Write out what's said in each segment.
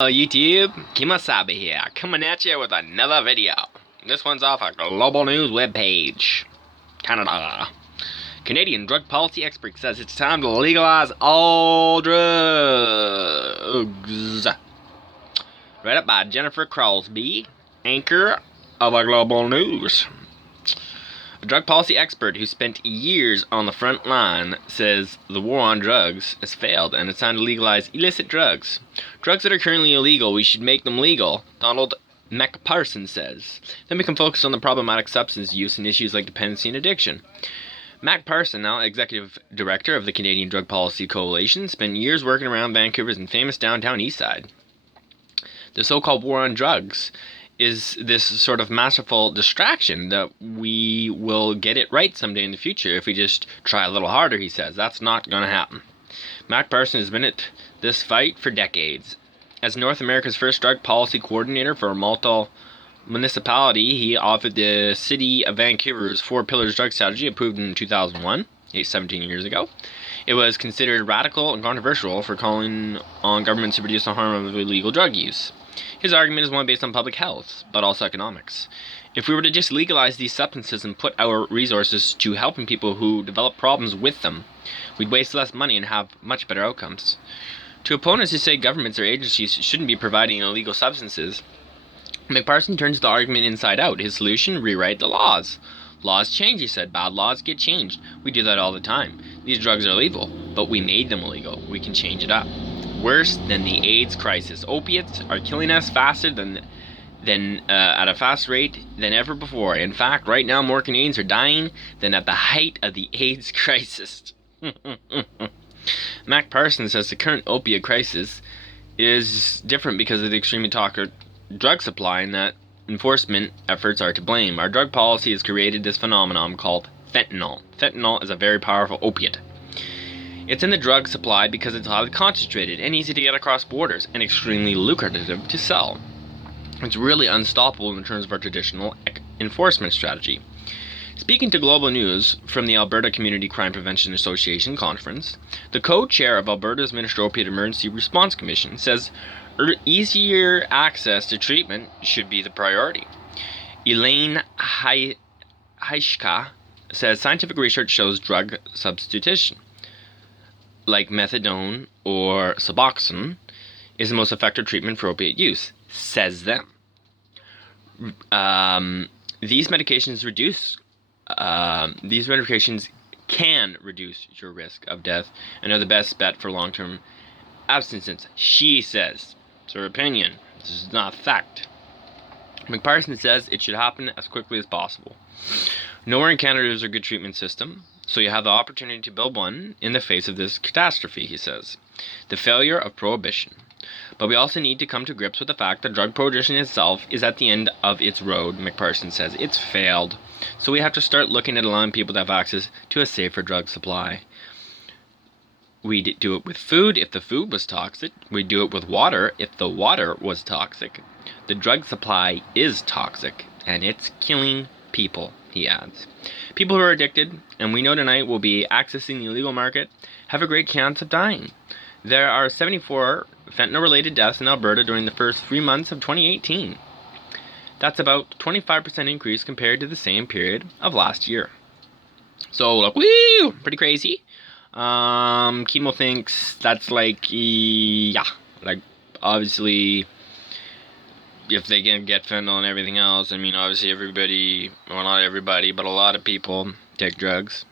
Hello YouTube, Kemo Sabi here, coming at you with another video. This one's off a Global News webpage. Canada. Canadian drug policy expert says it's time to legalize all drugs. Read it by Jennifer Crosby, anchor of a Global News. A drug policy expert who spent years on the front line says the war on drugs has failed and it's time to legalize illicit drugs. Drugs that are currently illegal, we should make them legal, Donald McPherson says. Then we can focus on the problematic substance use and issues like dependency and addiction. McPherson, now executive director of the Canadian Drug Policy Coalition, spent years working around Vancouver's infamous downtown east side. The so-called war on drugs is this sort of masterful distraction that we will get it right someday in the future if we just try a little harder, he says. That's not going to happen. McPherson has been at this fight for decades. As North America's first drug policy coordinator for a municipality, he authored the City of Vancouver's Four Pillars drug strategy, approved in 2001, 17 years ago. It was considered radical and controversial for calling on governments to reduce the harm of illegal drug use. His argument is one based on public health, but also economics. If we were to just legalize these substances and put our resources to helping people who develop problems with them, we'd waste less money and have much better outcomes. To opponents who say governments or agencies shouldn't be providing illegal substances, McPherson turns the argument inside out. His solution: rewrite the laws. Laws change, he said. Bad laws get changed. We do that all the time. These drugs are legal, but we made them illegal. We can change it up. Worse than the AIDS crisis. Opiates are killing us faster than at a fast rate than ever before. In fact, right now more Canadians are dying than at the height of the AIDS crisis. McPherson says the current opiate crisis is different because of the extremely toxic drug supply and that enforcement efforts are to blame. Our drug policy has created this phenomenon called fentanyl. Fentanyl is a very powerful opiate. It's in the drug supply because it's highly concentrated and easy to get across borders and extremely lucrative to sell. It's really unstoppable in terms of our traditional enforcement strategy. Speaking to Global News from the Alberta Community Crime Prevention Association conference, the co-chair of Alberta's Minister Opiate Emergency Response Commission says easier access to treatment should be the priority. Elaine Heischka says scientific research shows drug substitution, like methadone or Suboxone, is the most effective treatment for opiate use, says them. These medications can reduce your risk of death and are the best bet for long-term abstinence, she says. It's her opinion. This is not fact. McPherson says it should happen as quickly as possible. Nowhere in Canada is a good treatment system, so you have the opportunity to build one in the face of this catastrophe, he says. The failure of prohibition. But we also need to come to grips with the fact that drug prohibition itself is at the end of its road, McPherson says. It's failed. So we have to start looking at allowing people to have access to a safer drug supply. We do it with food if the food was toxic. We do it with water if the water was toxic. The drug supply is toxic, and it's killing people, he adds. People who are addicted, and we know tonight will be accessing the illegal market, have a great chance of dying. There are 74 fentanyl-related deaths in Alberta during the first 3 months of 2018. That's about 25% increase compared to the same period of last year. So, look, woo! Pretty crazy. Kemo thinks that's like, obviously, if they can get fentanyl and everything else, I mean, obviously everybody, well, not everybody, but a lot of people take drugs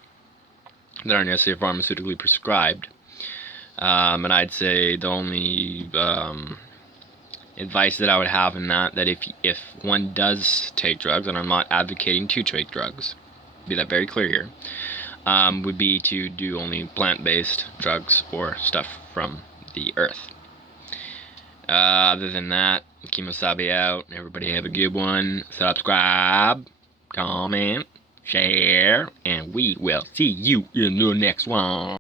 that aren't necessarily pharmaceutically prescribed. And I'd say the only advice that I would have in that if one does take drugs, and I'm not advocating to take drugs, be that very clear here, would be to do only plant-based drugs or stuff from the earth. Other than that, Kemo Sabi out. Everybody have a good one. Subscribe, comment, share, and we will see you in the next one.